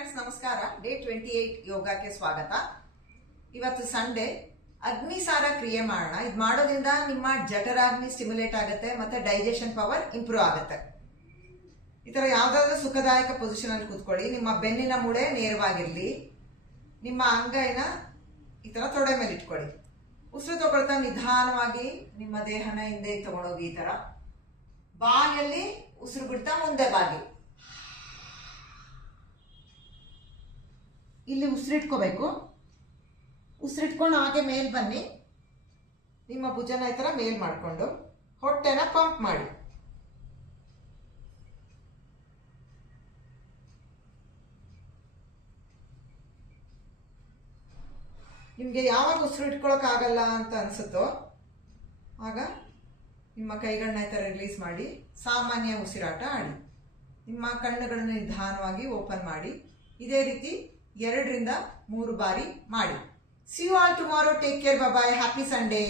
Friends ನಮಸ್ಕಾರ. Day 28 ಯೋಗಕ್ಕೆ ಸ್ವಾಗತ. ಇವತ್ತು ಸಂಡೇ. ಅಗ್ನಿಸಾರ ಕ್ರಿಯೆ ಮಾಡೋಣ. ಇದು ಮಾಡೋದ್ರಿಂದ ನಿಮ್ಮ ಜಠರಾಗ್ನಿ ಸ್ಟಿಮ್ಯುಲೇಟ್ ಆಗುತ್ತೆ ಮತ್ತೆ ಡೈಜೆಷನ್ ಪವರ್ ಇಂಪ್ರೂವ್ ಆಗುತ್ತೆ. ಈ ತರ ಯಾವ್ದಾದ್ರು ಸುಖದಾಯಕ ಪೊಸಿಷನ್ ಅಲ್ಲಿ ಕೂತ್ಕೊಳ್ಳಿ. ನಿಮ್ಮ ಬೆನ್ನಿನ ಮೂಳೆ ನೇರವಾಗಿರ್ಲಿ. ನಿಮ್ಮ ಅಂಗೈನ ಈ ತರ ತೊಡೆ ಮೇಲೆ ಇಟ್ಕೊಳ್ಳಿ. ಉಸಿರು ತಗೊಳ್ತಾ ನಿಧಾನವಾಗಿ ನಿಮ್ಮ ದೇಹನ ಹಿಂದೆ ತಗೊಂಡೋಗಿ ಈ ತರ ಬಾಯಲ್ಲಿ ಉಸಿರು ಬಿಡ್ತಾ ಮುಂದೆ ಬಾಗಿ. ಇಲ್ಲಿ ಉಸಿರಿಟ್ಕೋಬೇಕು. ಉಸಿರಿಟ್ಕೊಂಡು ಹಾಗೆ ಮೇಲ್ ಬನ್ನಿ. ನಿಮ್ಮ ಭುಜನ ಈ ತರ ಮೇಲ್ ಮಾಡಿಕೊಂಡು ಹೊಟ್ಟೆನ ಪಂಪ್ ಮಾಡಿ. ನಿಮ್ಗೆ ಯಾವಾಗ ಉಸಿರು ಇಟ್ಕೊಳಕ್ಕಾಗಲ್ಲ ಅಂತ ಅನ್ಸುತ್ತೋ ಆಗ ನಿಮ್ಮ ಕೈಗಳನ್ನ ಈ ತರ ರಿಲೀಸ್ ಮಾಡಿ ಸಾಮಾನ್ಯ ಉಸಿರಾಟ ಆಡಿ. ನಿಮ್ಮ ಕಣ್ಣುಗಳನ್ನು ನಿಧಾನವಾಗಿ ಓಪನ್ ಮಾಡಿ. ಇದೇ ರೀತಿ 2 ರಿಂದ 3 ಬಾರಿ ಮಾಡಿ. See you all tomorrow. Take care. Bye bye. Happy Sunday.